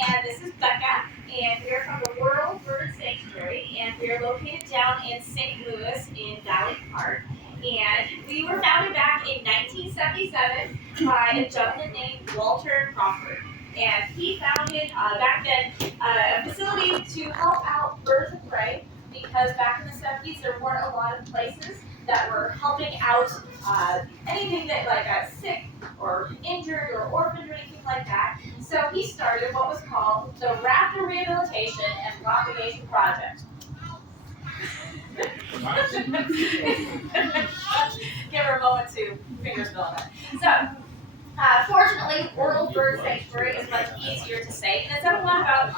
and this is Becca, and we're from the World Bird Sanctuary, and we're located down in St. Louis in Valley Park. And we were founded back in 1977 by a gentleman named Walter Crawford. And he founded back then a facility to help out birds of prey because back in the 70s there weren't a lot of places that were helping out anything that like got sick or injured or orphaned or anything like that. So he started what was called the Raptor Rehabilitation and Propagation Project. Give her a moment to fingerspell that. So, fortunately, World Bird Sanctuary is much easier to say, and it said a lot about,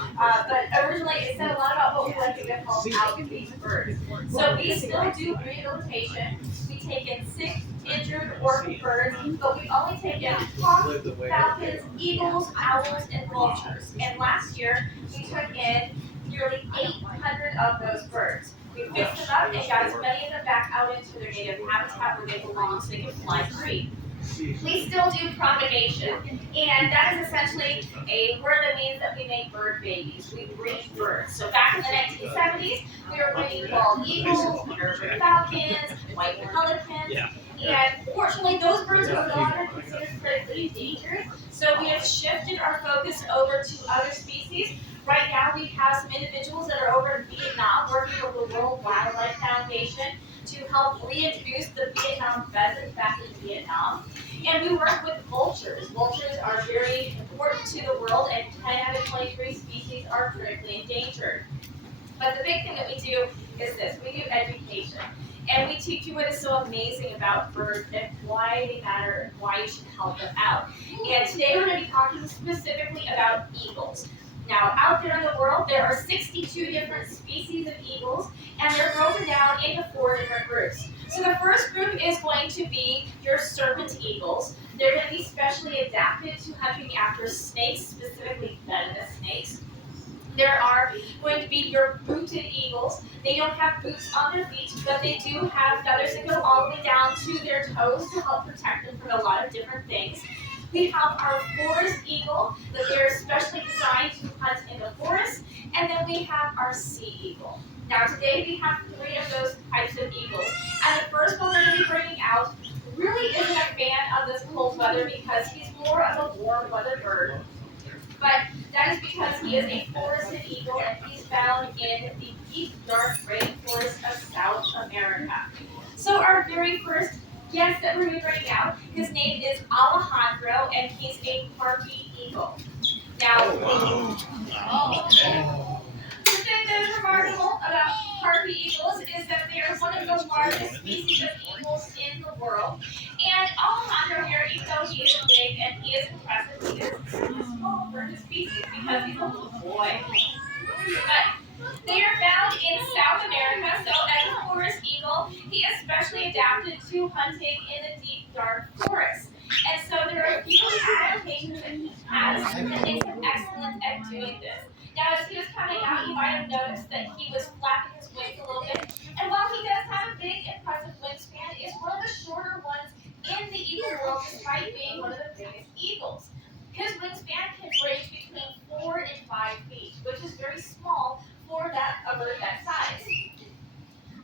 but originally it said a lot about what we like to get called out these birds. So we still do rehabilitation. We take in sick, injured, orphaned birds, but we only take in hawks, falcons, eagles, owls, and vultures. And last year, we took in nearly 800 of those birds. We fixed them up and got as many of them back out into their native habitat where they belong so they can fly free. We still do propagation, and that is essentially a word that means that we make bird babies. We breed birds. So back in the 1970s, we were breeding bald eagles, peregrine falcons, white pelicans, and fortunately, those birds are no longer considered critically endangered. So we have shifted our focus over to other species. Right now, we have some individuals that are over in Vietnam working with the World Wildlife Foundation to help reintroduce the Vietnam pheasant back in Vietnam. And we work with vultures. Vultures are very important to the world, and 10 out of 23 species are critically endangered. But the big thing that we do is this. We do education. And we teach you what is so amazing about birds and why they matter and why you should help them out. And today we're going to be talking specifically about eagles. Now, out there in the world, there are 62 different species of eagles, and they're broken down into 4 different groups. So the first group is going to be your serpent eagles. They're going to be specially adapted to hunting after snakes, specifically venomous snakes. There are going to be your booted eagles. They don't have boots on their feet, but they do have feathers that go all the way down to their toes to help protect them from a lot of different things. We have our forest eagle, that they're specially designed to hunt in the forest, and then we have our sea eagle. Now today we have 3 of those types of eagles, and the first one we're going to be bringing out really isn't a fan of this cold weather because he's more of a warm weather bird. But that is because he is a forested eagle and he's found in the deep, dark rainforest of South America. So our very first guest that we're going to bring out, his name is Alejandro, and he's a harpy eagle. Now, the thing that is remarkable about harpy eagles is that they are one of the largest species of eagles in the world. And Alejandro here, even though he is big and he is impressive, he is small for his species because he's a little boy. But they are found in South America, so as a forest eagle, he is specially adapted to hunting in the deep, dark forest. And so there are a few adaptations that he has that makes him excellent at doing this. Now, as he was coming out, you might have noticed that he was flapping his wings a little bit. And while he does have a big, impressive wingspan, it's one of the shorter ones in the eagle world, despite being one of the biggest eagles. His wingspan can range between 4 and 5 feet, which is very small for a bird that size.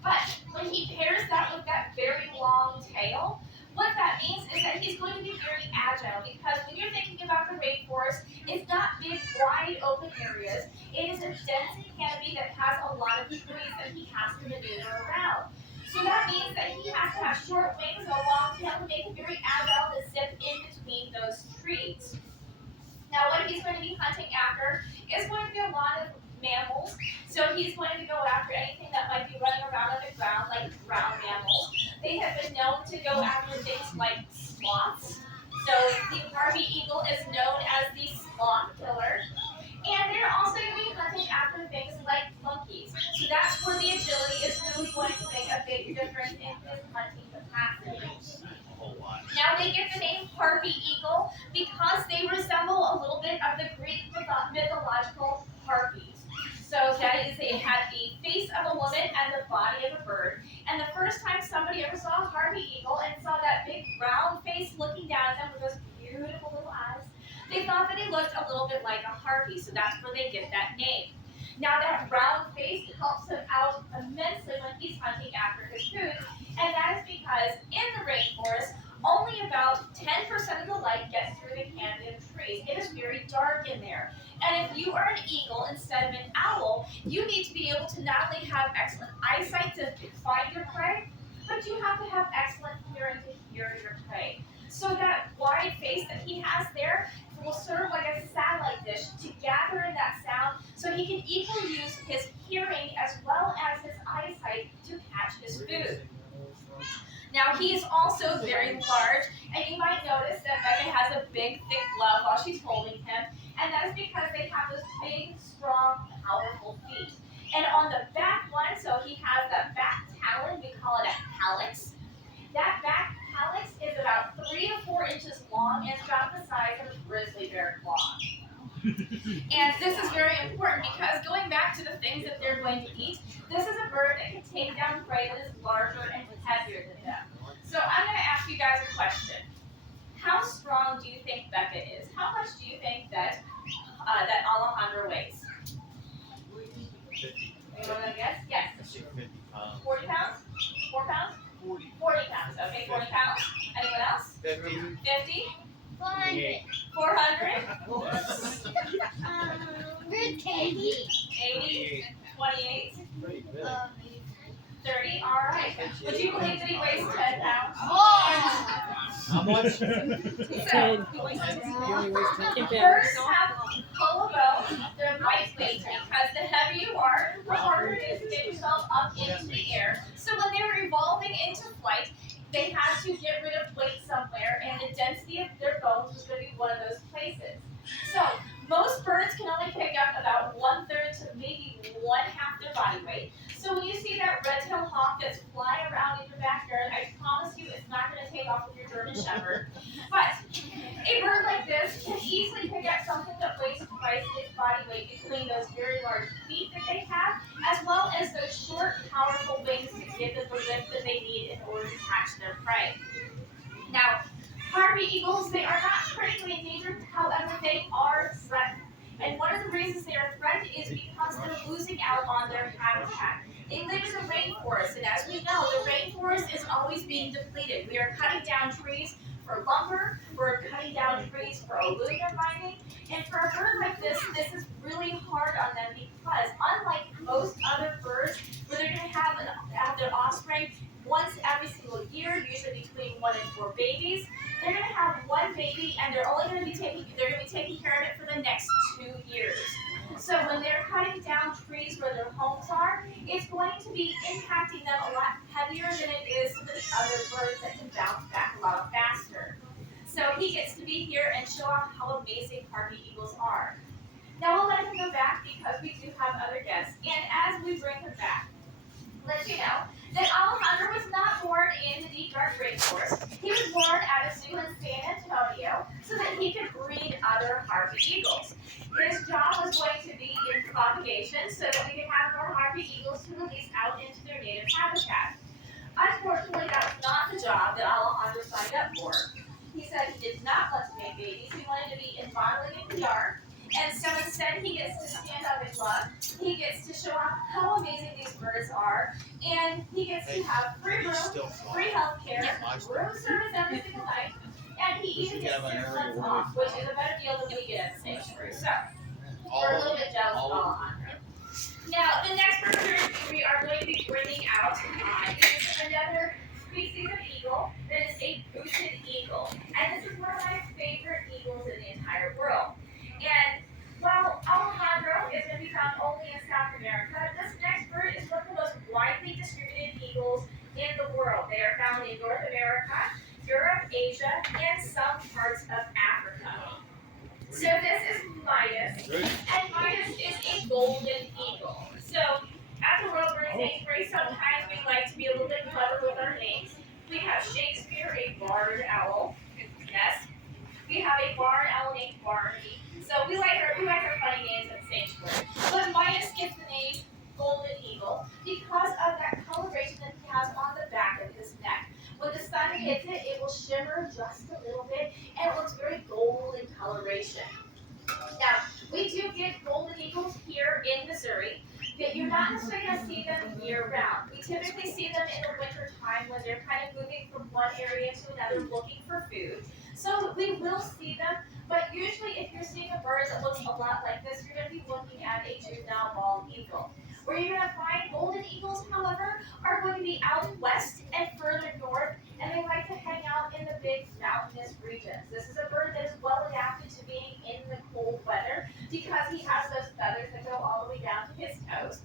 But when he pairs that with that very long tail, what that means is that he's going to be very agile because when you're thinking about the rainforest, it's not big, wide open areas. It is a dense canopy that has a lot of trees that he has to maneuver around. So that means that he has to have short wings and a long tail to make him very agile to zip in between those trees. Now, what he's going to be hunting after is going to be a lot of mammals. So he's going to go after anything that might be running around on the ground, like ground mammals. They have been known to go after things like sloths. So the harpy eagle is known as the sloth killer. And they're also going to be hunting after things like monkeys. So that's where the agility is really going to make a big difference in his hunting capacity. Now they get the name harpy eagle because they resemble a little bit of the Greek mythological harpies. So that is, they had the face of a woman and the body of a bird. And the first time somebody ever saw a harpy eagle and saw that big round face looking down at them with those beautiful little eyes, they thought that he looked a little bit like a harpy, so that's where they get that name. Now that round face helps him out immensely when he's hunting after his food, and that is because in the rainforest, only about 10% of the light gets through the canopy of trees. It is very dark in there. And if you are an eagle instead of an owl, you need to be able to not only have excellent eyesight to find your prey, but you have to have excellent hearing to hear your prey. So that wide face that he has there will serve like a satellite dish to gather in that sound so he can equally use his hearing as well as his eyesight to catch his food. Now he is also very large, and you might notice that Becca has a big, thick glove while she's holding him, and that is because they have those big, strong, powerful feet. And on the back one, so he has that back talon, we call it a hallux. That back hallux is about 3 to 4 inches long and it's about the size of a grizzly bear claw. And this is very important because going back to the things that they're going to eat, this is a bird that can take down prey that is larger and heavier than them. So I'm going to ask you guys a question. How strong do you think Becca is? How much do you think that Alejandro weighs? 50. Anyone want to guess? Yes. 50 pounds. 40 pounds? 4 pounds? 40. 40 pounds. Okay, 40 pounds. Anyone else? 50. 50? 400. 400? 80. 80? 28? Pretty big. 30? All right. Would you believe that he weighs 10 pounds? How much? So, He only weighs 10 birds have hollow bones. They're lightweight because the heavier you are, the harder it is to get yourself up into the air. So when they were evolving into flight, they had to get rid of weight somewhere, and the density of their bones was going to be one of those places. So most birds can only pick up about 1/3 to maybe 1/2 their body weight. So when you see that red-tailed hawk that's flying around in your backyard, I promise you it's not going to take off with your German Shepherd. But a bird like this can easily pick up something that weighs twice its body weight between those very large feet that they have, as well as those short, powerful wings to give them the lift that they need in order to catch their prey. Now, harpy eagles, they are not critically endangered, however, they are threatened. And one of the reasons they are threatened is because they're losing out on their habitat. They live in the rainforest, and as we know, the rainforest is always being depleted. We are cutting down trees for lumber, we're cutting down trees for aluminum mining, and for a bird like this is really hard on them because unlike most other birds, where they're going to have their offspring once every single year, usually between 1 and 4 babies, they're going to have one baby, and they're going to be taking care of it for the next 2 years. So when they're cutting down trees where their homes are, it's going to be impacting them a lot heavier than it is some of the other birds that can bounce back a lot faster. So he gets to be here and show off how amazing harpy eagles are. Now we'll let him go back because we do have other guests. And as we bring him back, let you know that Alejandro was not born in the deep dark rainforest. He was born at a zoo in San Antonio so that he could breed other harpy eagles. His job was going to be in propagation so that we could have more harpy eagles to release out into their native habitat. Unfortunately, that was not the job that Alejandro signed up for. He said he did not want to make babies. He wanted to be in modeling and PR. And so instead, he gets to stand on the club. He gets to show off how amazing these birds are. And he gets to have free room, free health care, room service every single night. And he even gets 6 months off, which is a better deal than we get at the sanctuary. So, we're a little bit jealous of Alejandro. Now, the next bird we are going to be bringing out is another species of eagle that is a booted eagle. And this is one of my favorite eagles in the entire world. And while Alejandro is going to be found only in South America, this next bird is one of the most widely distributed eagles in the world. They are found in North America, Europe, Asia, and some parts of Africa. So this is Midas, and Midas is a golden eagle. So at the World Bird Sanctuary, sometimes we like to be a little bit clever with our names. We have Shakespeare, a barred owl. Yes. We have a barn owl named Barnaby. not necessarily going to see them year round. We typically see them in the winter time when they're kind of moving from one area to another looking for food. So we will see them, but usually if you're seeing a bird that looks a lot like this, you're going to be looking at a juvenile bald eagle. Where you're going to find golden eagles, however, are going to be out west and further north, and they like to hang out in the big mountainous regions. This is a bird that is well adapted to being in the cold weather because he has those feathers that go all the way down to his toes.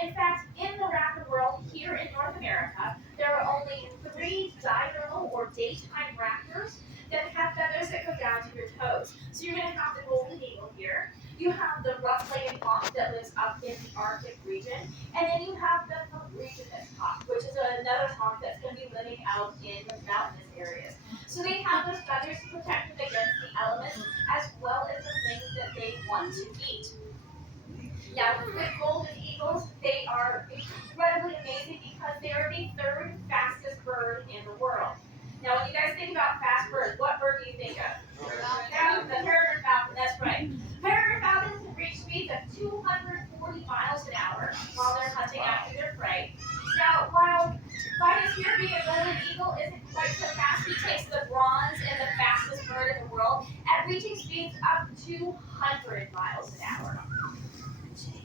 In fact, in the rapid world here in North America, there are only 3 diurnal or daytime raptors that have feathers that go down to your toes. So you're going to have the golden eagle here. You have the rough-legged hawk that lives up in the Arctic region, and then you have the regionless hawk, which is another hawk that's going to be living out in the mountainous areas. So they have those feathers to protect them against the elements, as well as the things that they want to eat. Now, with golden eagles, they are incredibly amazing because they are the 3rd fastest bird in the world. Now, when you guys think about fast birds, what bird do you think of? The peregrine falcon, that's right. Peregrine falcons can reach speeds of 240 miles an hour while they're hunting after their prey. Now, while Midas here being a golden eagle isn't quite so fast, he takes the bronze and the fastest bird in the world at reaching speeds up to 200 miles an hour.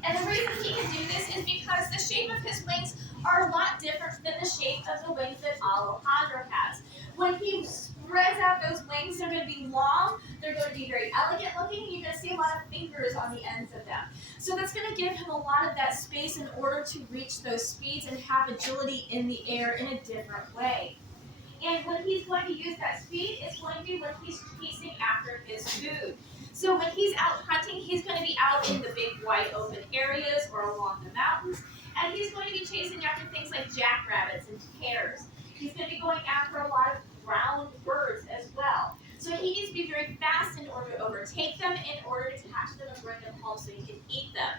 And the reason he can do this is because the shape of his wings are a lot different than the shape of the wings that Alejandro has. When he spreads out those wings, they're going to be long, they're going to be very elegant looking, and you're going to see a lot of fingers on the ends of them. So that's going to give him a lot of that space in order to reach those speeds and have agility in the air in a different way. And when he's going to use that speed, it's going to be when he's chasing after his food. So when he's out hunting, he's going to be out in the big wide open areas or along the mountains, and he's going to be chasing after things like jackrabbits and hares. He's going to be going after a lot of ground birds as well. So he needs to be very fast in order to overtake them, in order to catch them and bring them home so he can eat them.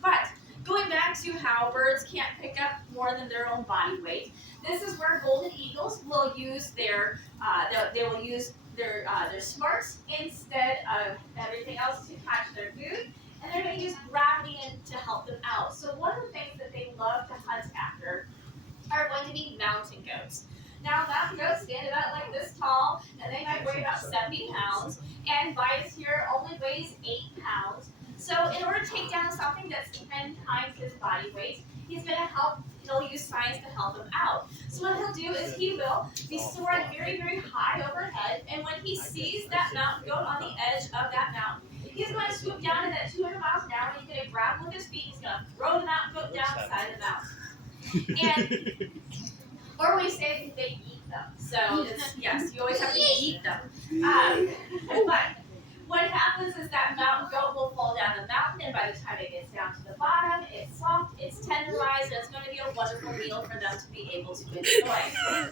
But going back to how birds can't pick up more than their own body weight, this is where golden eagles will use their smarts instead of everything else to catch their food, and they're going to use gravity to help them out. So one of the things that they love to hunt after are going to be mountain goats. Now, mountain goats stand about like this tall, and they might weigh about 70 pounds, and Midas here only weighs 8 pounds. So in order to take down something that's 10 times his body weight, he'll use science to help him out. So what he'll do is he will be soaring very, very high overhead, and when he sees that mountain goat on the edge of that mountain, he's going to swoop down at that 200 miles an hour, and he's going to grab him with his feet, he's going to throw the mountain goat down the side of the mountain. Or we say they eat them. So yes, you always have to eat them. But what happens is that mountain goat will fall down the mountain, and by the time it gets down to the bottom, it's soft, it's tenderized, and it's going to be a wonderful meal for them to be able to enjoy.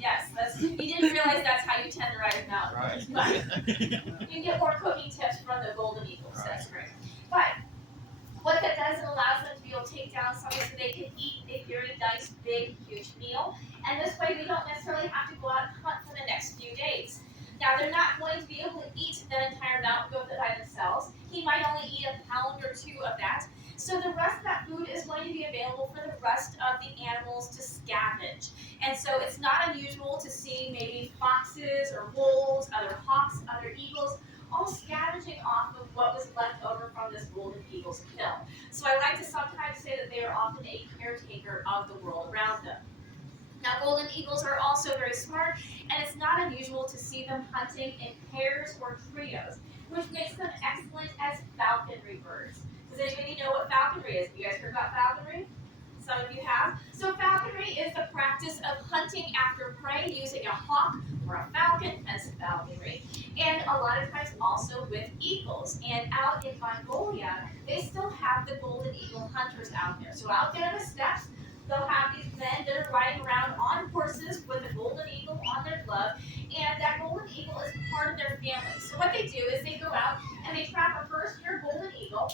Yes, you didn't realize that's how you tenderize mountain goats, but you can get more cooking tips from the golden eagles. That's great. But what that does, it allows them to be able to take down something so they can eat a very nice, big, huge meal. And this way, we don't necessarily have to go out and hunt for the next few days. Now, they're not going to be able to eat that entire mountain goat by themselves. He might only eat a pound or 2 of that. So the rest of that food is going to be available for the rest of the animals to scavenge. And so it's not unusual to see maybe foxes or wolves, other hawks, other eagles, all scavenging off of what was left over from this golden eagle's kill. So I like to sometimes say that they are often a caretaker of the world around them. Now, golden eagles are also very smart, and it's not unusual to see them hunting in pairs or trios, which makes them excellent as falconry birds. Does anybody know what falconry is? Have you guys heard about falconry? Some of you have. So falconry is the practice of hunting after prey using a hawk or a falcon as falconry, and a lot of times also with eagles. And out in Mongolia, they still have the golden eagle hunters out there. So out there in the steppes, they'll have these men that are riding around on horses with a golden eagle on their glove, and that golden eagle is part of their family. So what they do is they go out and they trap a first-year golden eagle,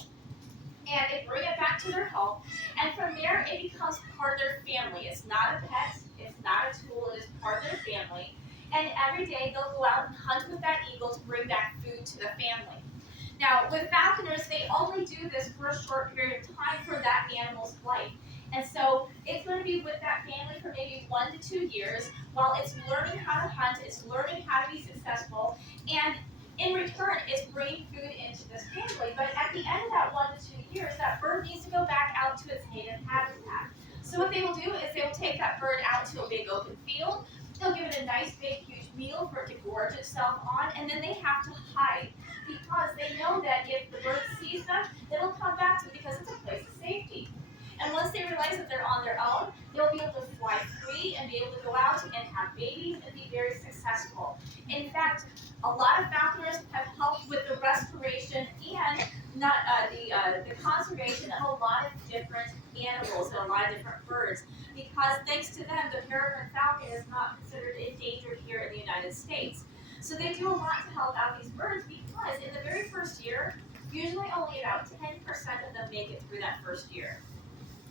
and they bring it back to their home, and from there it becomes part of their family. It's not a pet, it's not a tool, it is part of their family, and every day they'll go out and hunt with that eagle to bring back food to the family. Now, with falconers, they only do do this for a short period of time for that animal's life. And so it's going to be with that family for maybe 1 to 2 years while it's learning how to hunt, it's learning how to be successful, and in return, it's bringing food into this family. But at the end of that 1 to 2 years, that bird needs to go back out to its native habitat. So what they will do is they will take that bird out to a big open field. They'll give it a nice big huge meal for it to gorge itself on, and then they have to hide because they know that if the bird sees them, it'll come back to them because it's a place of safety. And once they realize that they're on their own, they'll be able to fly free and be able to go out and have babies and be very successful. In fact, a lot of falconers have helped with the restoration and the conservation of a lot of different animals and a lot of different birds. Because thanks to them, the peregrine falcon is not considered endangered here in the United States. So they do a lot to help out these birds because in the very first year, usually only about 10% of them make it through that first year.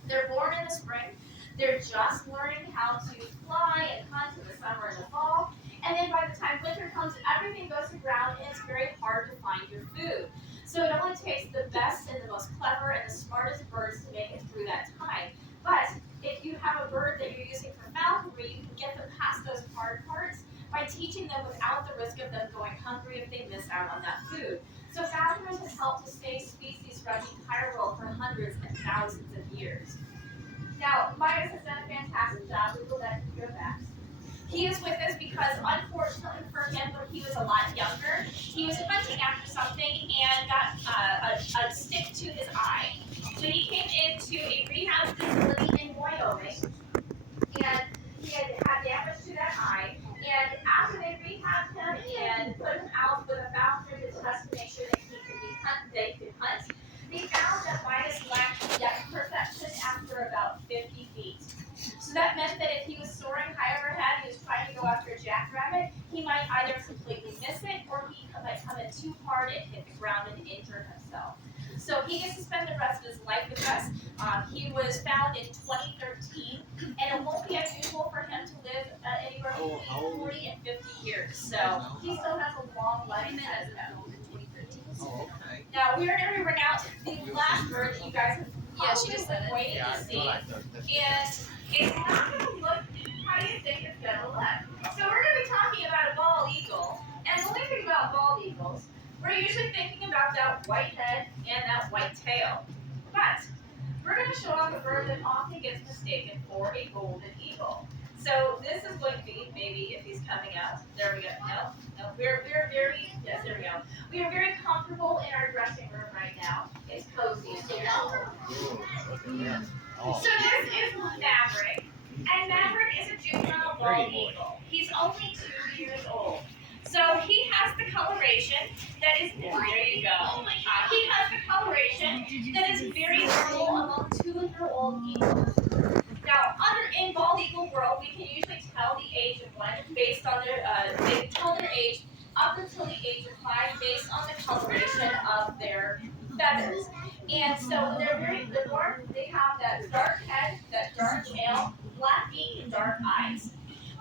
They're born in the spring. They're just learning how to fly and hunt in the summer and the fall. And then by the time winter comes, everything goes to ground and it's very hard to find your food. So it only takes the best and the most clever and the smartest birds to make it through that time. But if you have a bird that you're using for falconry, you can get them past those hard parts by teaching them without the risk of them going hungry if they miss out on that food. So falconers have helped to stay species throughout the entire world for hundreds and thousands of years. Now, Midas has done a fantastic job. We will let him go back. He is with us because, unfortunately for him, when he was a lot younger, he was hunting after something and got a stick to his eye. So he came into a rehab facility in Wyoming, and he had damage to that eye. And after they rehabbed him and put him out with a falconer to test to make sure that he could hunt, they found that Midas lacked depth perception after about 50 feet. So that meant that if he was soaring high overhead, he was trying to go after a jackrabbit, he might either completely miss it or he might come in too hard and hit the ground and injure himself. So he gets to spend the rest of his life with us. He was found in 2013, and it won't be unusual for him to live anywhere between 40 and 50 years. So he still has a long life ahead of him. Oh, okay. Now we're going to bring out the last bird that you guys have been waiting to see. And it's not going to look how you think it's going to look. So we're going to be talking about a bald eagle. And when we think about bald eagles, we're usually thinking about that white head and that white tail. But we're going to show off a bird that often gets mistaken for a golden eagle. So this is going to be, maybe if he's coming out, there we go. No, we're very, yes, there we go. We are very comfortable in our dressing room right now. It's cozy in here. So this is Maverick, and Maverick is a juvenile bald eagle. He's only 2 years old. So he has the coloration that is, there you go. He has the coloration that is very normal among 2-year-old eagles. Now, in bald eagle world, we can usually tell the age of one based on they tell their age up until the age of 5 based on the coloration of their feathers. And so they're born, they have that dark head, that dark tail, black beak, and dark eyes.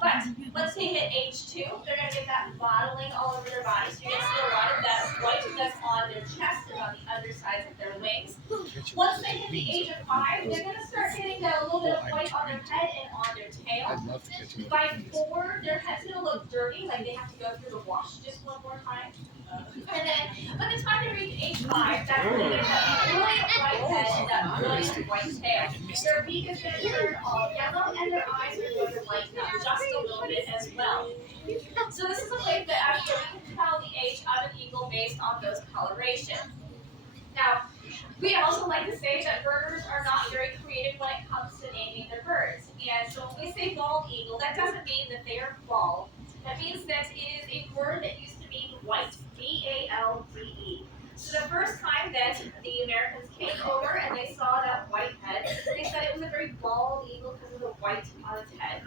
But once they hit age 2, they're going to get that mottling all over their body. So you're going to see a lot of that white that's on their chest and on the undersides of their wings. Once they hit the age of 5, they're going to start getting that little bit of white on their head and on their tail. By 4, their head's going to look dirty, like they have to go through the wash just one more time. And then by the time they reach age 5, that's when they get that brilliant white head and that brilliant white tail. Their beak is going to turn all yellow and their eyes are going to lighten up just a little bit as well. So this is a way that actually we can tell the age of an eagle based on those coloration. Now, we also like to say that birders are not very creative when it comes to naming their birds. And so when we say bald eagle, that doesn't mean that they are bald. That means that it is a word that used to mean white, B-A-L-D-E. So the first time that the Americans came over and they saw that white head, they said it was a very bald eagle because of the white on its head.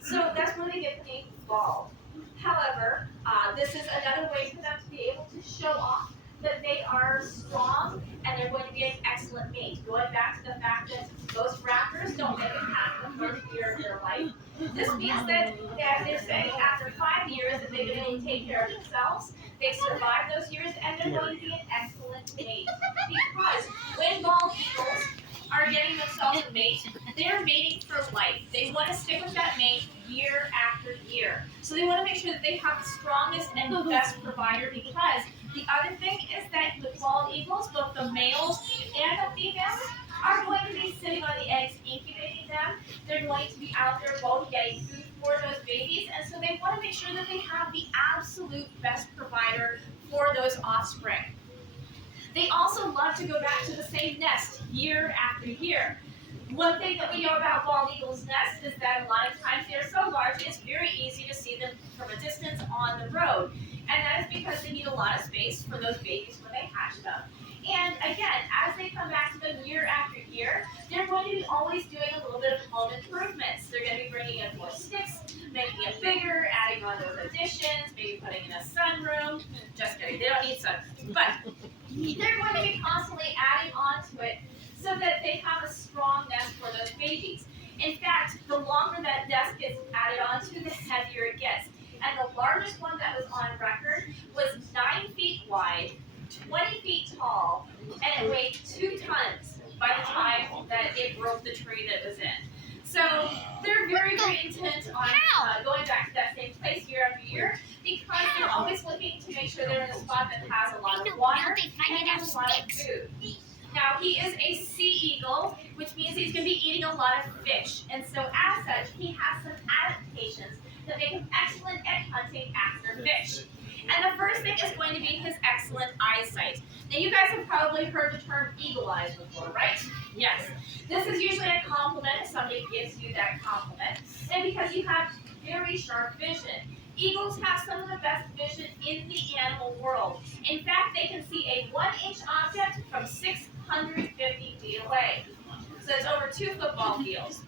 So that's where they get the name bald. However, this is another way for them to be able to show off that they are strong and they're going to be an excellent mate. Going back to the fact that most raptors don't make it past the first year of their life. This means that they're saying after 5 years that they've been able to take care of themselves, they've survived those years, and they're going to be an excellent mate. Because also mate, they are mating for life. They want to stick with that mate year after year. So they want to make sure that they have the strongest and the best provider, because the other thing is that with bald eagles, both the males and the females are going to be sitting on the eggs, incubating them. They're going to be out there both getting food for those babies, and so they want to make sure that they have the absolute best provider for those offspring. They also love to go back to the same nest year after year. One thing that we know about bald eagles' nests is that a lot of times they're so large it's very easy to see them from a distance on the road. And that is because they need a lot of space for those babies when they hatch them. And again, as they come back to them year after year, they're going to be always doing a little bit of home improvements. They're going to be bringing in more sticks, making it bigger, adding on those additions, maybe putting in a sunroom. Just kidding, they don't need sunrooms. But they're going to be constantly adding on to it so that they have a strong nest for those babies. In fact, the longer that nest gets added onto, the heavier it gets. And the largest one that was on record was 9 feet wide, 20 feet tall, and it weighed 2 tons by the time that it broke the tree that it was in. So they're very, very intent on going back to that same place year after year, because they're always looking to make sure they're in a spot that has a lot of water and has a lot of food. Now, he is a sea eagle, which means he's going to be eating a lot of fish. And so, as such, he has some adaptations that make him excellent at hunting after fish. And the first thing is going to be his excellent eyesight. Now, you guys have probably heard the term eagle eyes before, right? Yes. This is usually a compliment if somebody gives you that compliment. And because you have very sharp vision. Eagles have some of the best vision in the animal world. In fact, they can see a 1-inch object from 650 feet away. So it's over 2 football fields,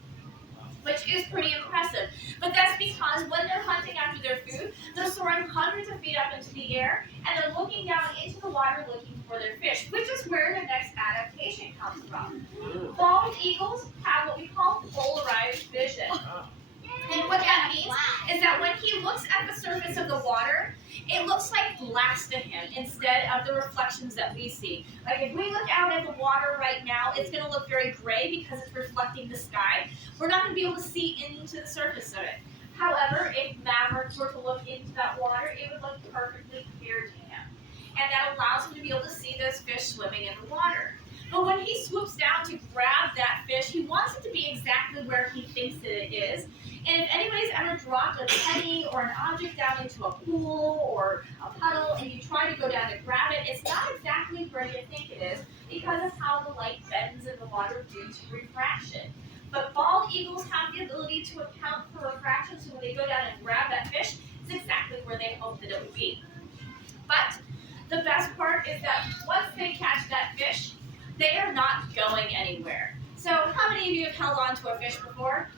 which is pretty impressive. But that's because when they're hunting after their food, they're soaring hundreds of feet up into the air, and they're looking down into the water looking for their fish, which is where the next adaptation comes from. Bald eagles have what we call polarized vision. And what that means is that when he looks at the surface of the water, it looks like glass to him instead of the reflections that we see. Like if we look out at the water right now, it's going to look very gray because it's reflecting the sky. We're not going to be able to see into the surface of it. However, if Maverick were to look into that water, it would look perfectly clear to him. And that allows him to be able to see those fish swimming in the water. But when he swoops down to grab that fish, he wants it to be exactly where he thinks that it is. And if anybody's ever dropped a penny or an object down into a pool or a puddle and you try to go down to grab it, it's not exactly where you think it is because of how the light bends in the water due to refraction. But bald eagles have the ability to account for refraction, so when they go down and grab that fish, it's exactly where they hope that it would be. But the best part is that once they catch that fish, they are not going anywhere. So how many of you have held on to a fish before?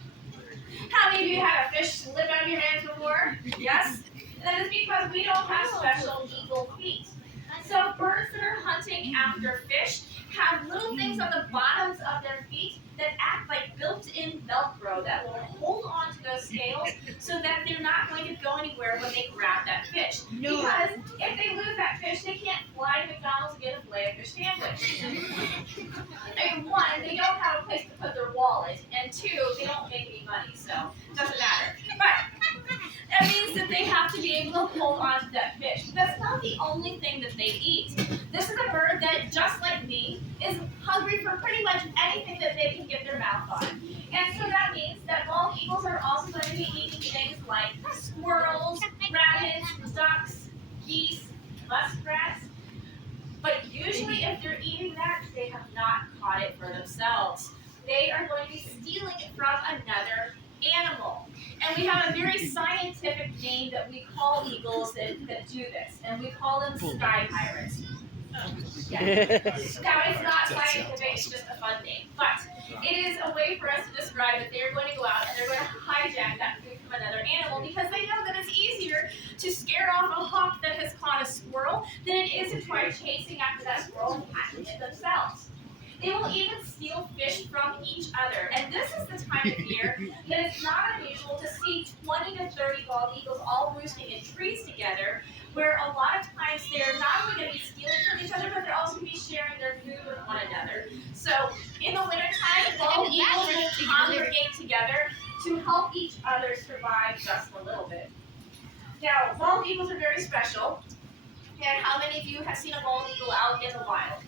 How many of you had a fish slip out of your hands before? Yes? That is because we don't have special eagle feet. So birds that are hunting after fish have little things on the bottoms of their feet that act like built-in Velcro that will hold on to those scales so that they're not going to go anywhere when they grab that fish. No. Because if they lose that fish, they can't fly to McDonald's and get a Filet-O-Fish sandwich. One, they don't have a place to put their wallet, and 2, they don't make any money, so it doesn't matter. But that means that they have to be able to hold on to that fish. But that's not the only thing that they eat. This is a bird that, just like me, is hungry for pretty much anything that they can get their mouth on. And so that means that bald eagles are also going to be eating things like squirrels, rabbits, ducks, geese, muskrats. But usually if they're eating that, they have not caught it for themselves. They are going to be stealing it from another animal. And we have a very scientific name that we call eagles that do this, and we call them sky pirates. Yeah. Now, it's not scientific, it's just a fun name. But it is a way for us to describe that they're going to go out and they're going to hijack that food from another animal because they know that it's easier to scare off a hawk that has caught a squirrel than it is to try chasing after that squirrel and catching it themselves. They will even steal fish from each other. And this is the time of year that it's not unusual to see 20 to 30 bald eagles all roosting in trees together, where a lot of times they're not only going to be stealing from each other, but they're also going to be sharing their food with one another. So in the wintertime, bald eagles will congregate together to help each other survive just a little bit. Now, bald eagles are very special. And how many of you have seen a bald eagle out in the wild?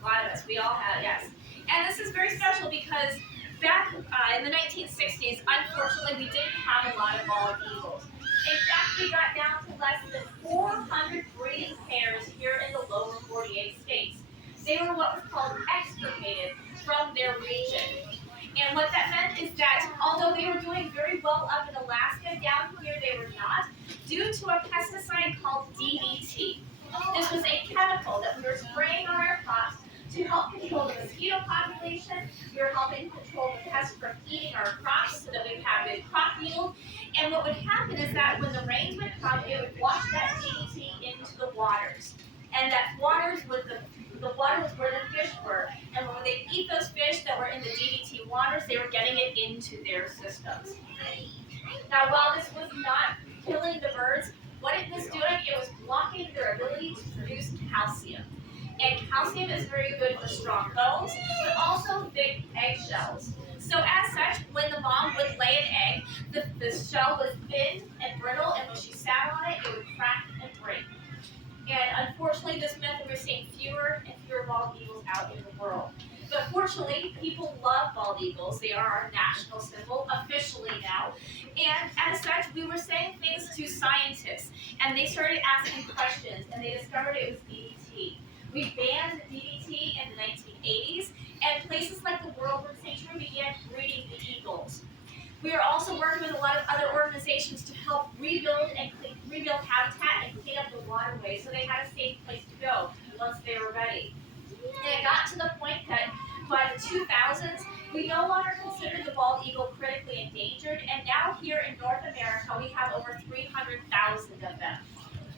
A lot of us, we all have, yes. And this is very special because back in the 1960s, unfortunately, we didn't have a lot of bald eagles. In fact, we got down to less than 400 breeding pairs here in the lower 48 states. They were what was called extirpated from their region. And what that meant is that although they were doing very well up in Alaska, down here they were not, due to a pesticide called DDT. This was a chemical that we were spraying on our crops to help control the mosquito population. We were helping control the pests from eating our crops so that we would have good crop yield. And what would happen is that when the rains would come, it would wash that DDT into the waters. And that waters was the water was where the fish were. And when they eat those fish that were in the DDT waters, they were getting it into their systems. Now, while this was not killing the birds, what it was doing, it was blocking their ability to produce calcium. And calcium is very good for strong bones, but also big eggshells. So as such, when the mom would lay an egg, the shell was thin and brittle, and when she sat on it, it would crack and break. And unfortunately, this meant that we're seeing fewer and fewer bald eagles out in the world. But fortunately, people love bald eagles. They are our national symbol, officially now. And as such, we were saying things to scientists, and they started asking questions, and they discovered it was DDT. We banned DDT in the 1980s, and places like the World Bird Sanctuary began breeding the eagles. We are also working with a lot of other organizations to help rebuild habitat and clean up the waterways so they had a safe place to go once they were ready. And it got to the point that by the 2000s, we no longer considered the bald eagle critically endangered, and now here in North America, we have over 300,000 of them,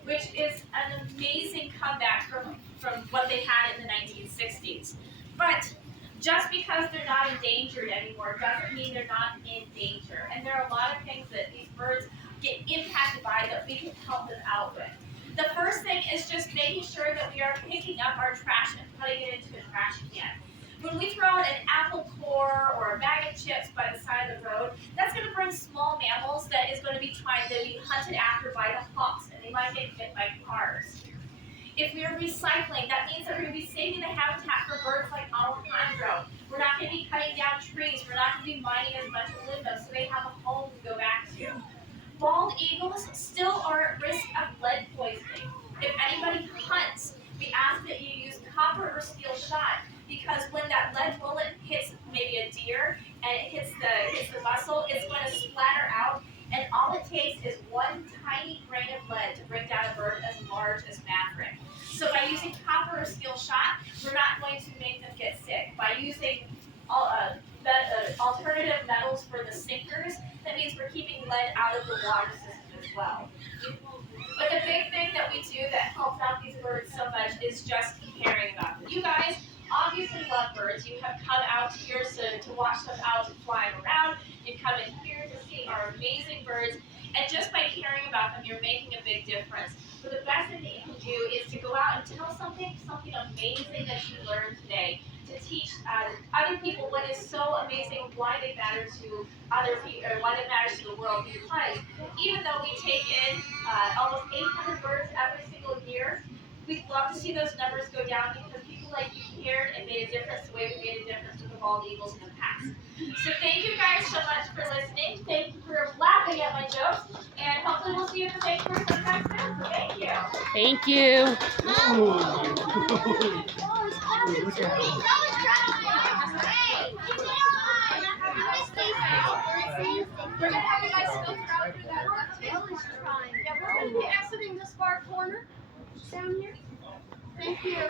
which is an amazing comeback from what they had in the 1960s. But just because they're not endangered anymore doesn't mean they're not in danger. And there are a lot of things that these birds get impacted by that we can help them out with. The first thing is just making sure that we are picking up our trash and putting it into the trash can. When we throw out an apple core or a bag of chips by the side of the road, that's going to bring small mammals that is going to be hunted after by the hawks, and they might get hit by cars. If we are recycling, that means that we're going to be saving the habitat for birds like Alejandro. We're not going to be cutting down trees. We're not going to be mining as much aluminum so they have a home to go back to. Bald eagles still are at risk of lead poisoning. If anybody hunts, we ask that you use copper or steel shot, because when that lead bullet hits maybe a deer and it hits the muscle, it's going to splatter out, and all it takes is one tiny grain of lead to bring down a bird as large as Maverick. So by using copper or steel shot, we're not going to make them get sick. By using alternative metals for the sinkers, that means we're keeping lead out of the water system as well. But the big thing that we do that helps out these birds so much is just caring about them. You guys obviously love birds. You have come out here to watch them out and flying around. You come in here to see our amazing birds. And just by caring about them, you're making a big difference. But the best thing that you can do is to go out and tell something amazing that you learned today. To teach other people what is so amazing, why they matter to other people, or why they matter to the world. Because even though we take in almost 800 birds every single year, we'd love to see those numbers go down because people like you cared and made a difference the way we made a difference with the bald eagles in the past. So thank you guys so much for listening. Thank you for laughing at my jokes, and hopefully we'll see you at the sanctuary sometime soon. So thank you. Thank you. We're going to have you guys filter out through that one too. Yeah, we're going to be exiting this far corner down here. Thank you.